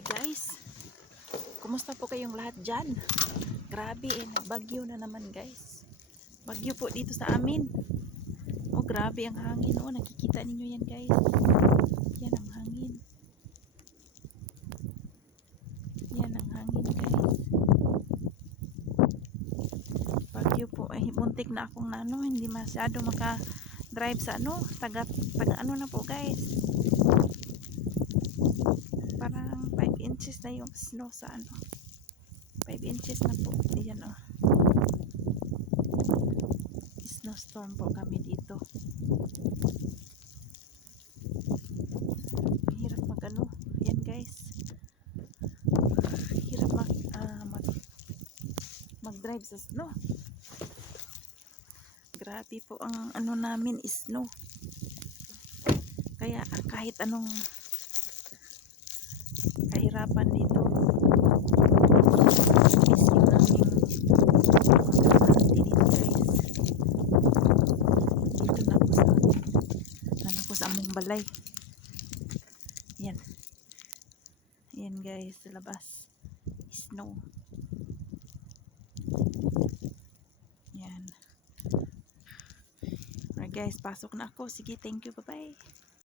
Hi guys, kumusta po kayong lahat dyan? Grabe nagbagyo na naman guys. Bagyo po dito sa amin. Oh grabe ang hangin. Oh nakikita ninyo yan guys. Yan ang hangin. Yan ang hangin guys. Bagyo po. Muntik na akong hindi masyado maka-drive sa taga ano na po guys. Parang 5 inches na yung snow sa 5 inches na po. Ayan snowstorm po kami dito. Hirap yan guys. Hirap mag-drive sa snow. Grabe po ang namin is snow. Kaya kahit anong kahirapan dito, is yun namin dito guys. Dito na po sa among balay. Yan. Yan guys, sa labas. Snow. Yan. Alright guys, pasok na ako. Sige, thank you. Bye-bye.